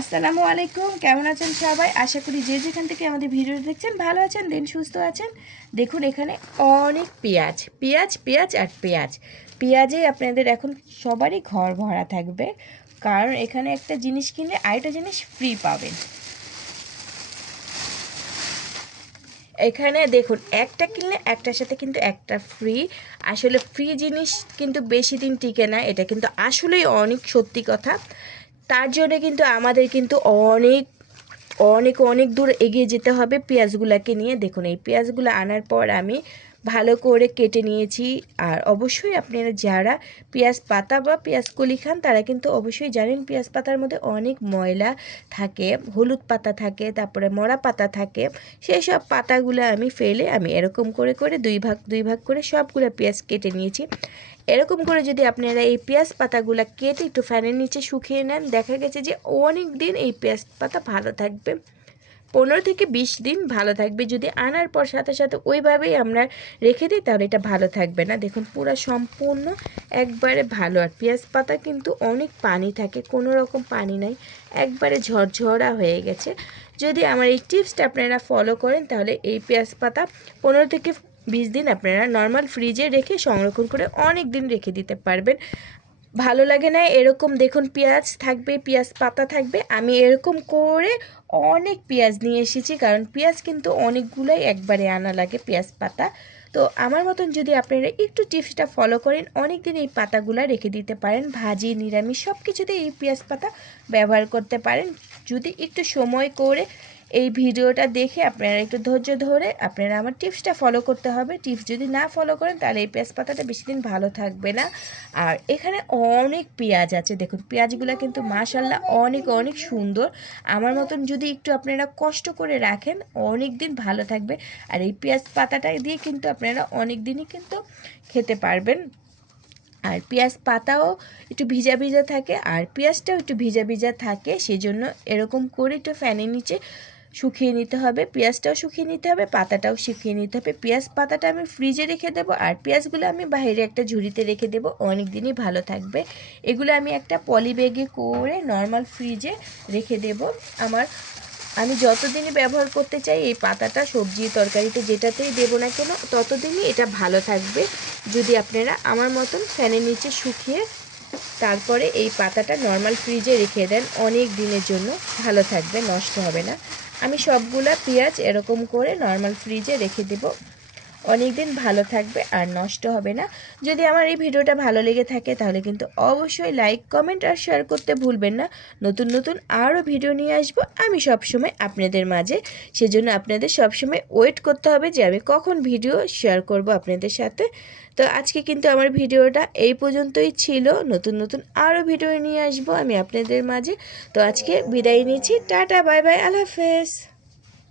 আসসালামু আলাইকুম, কেমন আছেন সবাই? আশা করি যে যেখান থেকে আমাদের ভিডিও দেখছেন ভালো আছেন, দিন সুস্থ আছেন। দেখুন, এখানে অনেক পেঁয়াজ পেঁয়াজ পেঁয়াজ আর পেঁয়াজ। পেঁয়াজে আপনাদের এখন সবারই ঘর ভরা থাকবে, কারণ এখানে একটা জিনিস কিনলে আরেকটা জিনিস ফ্রি পাবেন। এখানে দেখুন, একটা কিনলে একটার সাথে কিন্তু একটা ফ্রি আসলে ফ্রি জিনিস কিন্তু বেশি দিন টিকে না, এটা কিন্তু আসলেই অনেক সত্যি কথা। তার জন্য কিন্তু আমাদের কিন্তু অনেক অনেক অনেক দূর এগিয়ে যেতে হবে পেঁয়াজগুলোকে নিয়ে। দেখুন, এই পেঁয়াজগুলো আনার পর আমি ভালো করে কেটে নিয়েছি। আর অবশ্যই আপনারা যারা পেঁয়াজ পাতা বা পেঁয়াজ কলি খান, তারা কিন্তু অবশ্যই জানেন পেঁয়াজ পাতার মধ্যে অনেক ময়লা থাকে, হলুদ পাতা থাকে, তারপরে মরা পাতা থাকে। সেই সব পাতাগুলো আমি ফেলে আমি এরকম করে করে দুই ভাগ দুই ভাগ করে সবগুলো পেঁয়াজ কেটে নিয়েছি। এরকম করে যদি আপনারা এই পেঁয়াজ পাতাগুলো কেটে একটু ফ্যানের নিচে শুকিয়ে নেন, দেখা গেছে যে অনেক দিন এই পেঁয়াজ পাতা ভালো থাকবে। পনেরো থেকে বিশ দিন ভালো থাকবে। যদি আনার পর সাথে সাথে ওইভাবেই আমরা রেখে দিই, তাহলে এটা ভালো থাকবে না। দেখুন, পুরো সম্পূর্ণ একবারে ভালো। আর পেঁয়াজ পাতা কিন্তু অনেক পানি থাকে, কোনো রকম পানি নাই, একবারে ঝরঝরা হয়ে গেছে। যদি আমার এই টিপসটা আপনারা ফলো করেন, তাহলে এই পেঁয়াজ পাতা পনেরো থেকে বিশ দিন আপনারা নর্মাল ফ্রিজে রেখে সংরক্ষণ করে অনেক দিন রেখে দিতে পারবেন। ভালো লাগে না, এরকম দেখুন পেঁয়াজ থাকবে, পেঁয়াজ পাতা থাকবে। আমি এরকম করে অনেক পেঁয়াজ নিয়ে এসেছি, কারণ পেঁয়াজ কিন্তু অনেকগুলোই একবারে আনা লাগে, পেঁয়াজ পাতা। তো আমার মতন যদি আপনারা একটু টিপসটা ফলো করেন অনেক দিন এই পাতাগুলো রেখে দিতে পারেন, ভাজি, নিরামিষ সব কিছুতে এই পেঁয়াজ পাতা ব্যবহার করতে পারেন। যদি একটু সময় করে এই ভিডিওটা দেখে আপনারা একটু ধৈর্য ধরে আপনারা আমার টিপসটা ফলো করতে হবে। টিপস যদি না ফলো করেন তাহলে এই পেঁয়াজ পাতাটা বেশি দিন ভালো থাকবে না। আর এখানে অনেক পেঁয়াজ আছে। দেখুন, পেঁয়াজগুলো কিন্তু মাশাল্লাহ অনেক অনেক সুন্দর। আমার মতন যদি একটু আপনারা কষ্ট করে রাখেন অনেক দিন ভালো থাকবে। আর এই পেঁয়াজ পাতাটা দিয়ে কিন্তু আপনারা অনেক দিনই কিন্তু খেতে পারবেন। আর পেঁয়াজ পাতাও একটু ভিজা ভিজা থাকে। আর পেঁয়াজটাও একটু ভিজা ভিজা থাকে। সেজন্য এরকম করে একটু ফ্যানের নিচে শুকিয়ে নিতে হবে, পেঁয়াজটাও শুকিয়ে নিতে হবে, পাতাটাও শুকিয়ে নিতে হবে। পেঁয়াজ পাতাটা আমি ফ্রিজে রেখে দেবো আর পেঁয়াজগুলো আমি বাইরে একটা ঝুড়িতে রেখে দেবো। অনেক দিনই ভালো থাকবে। এগুলো আমি একটা পলি ব্যাগে করে নর্মাল ফ্রিজে রেখে দেব। আমার, আমি যতদিনই ব্যবহার করতে চাই, এই পাতাটা সবজি তরকারিতে যেটাতেই দেবো না কেন, ততদিনই এটা ভালো থাকবে। যদি আপনারা আমার মতন ফ্যানের নিচে শুকিয়ে তারপরে এই পাতাটা নর্মাল ফ্রিজে রেখে দেন, অনেক দিনের জন্য ভালো থাকবে, নষ্ট হবে না। আমি সবগুলা পেঁয়াজ এরকম করে নর্মাল ফ্রিজে রেখে দেব। অনেক দিন ভালো থাকবে আর নষ্ট হবে না। যদি আমার এই ভিডিওটা ভালো লেগে থাকে তাহলে কিন্তু অবশ্যই লাইক কমেন্ট আর শেয়ার করতে ভুলবেন না। নতুন নতুন আরও ভিডিও নিয়ে আসব আমি সবসময় আপনাদের মাঝে। সেজন্য আপনাদের সবসময় ওয়েট করতে হবে যে আমি কখন ভিডিও শেয়ার করব আপনাদের সাথে। তো আজকে কিন্তু আমার ভিডিওটা এই পর্যন্তই ছিল। নতুন নতুন আরও ভিডিও নিয়ে আসব আমি আপনাদের মাঝে। তো আজকে বিদায় নিচ্ছি। টাটা বাই বাই আল্লাহ হাফেজ।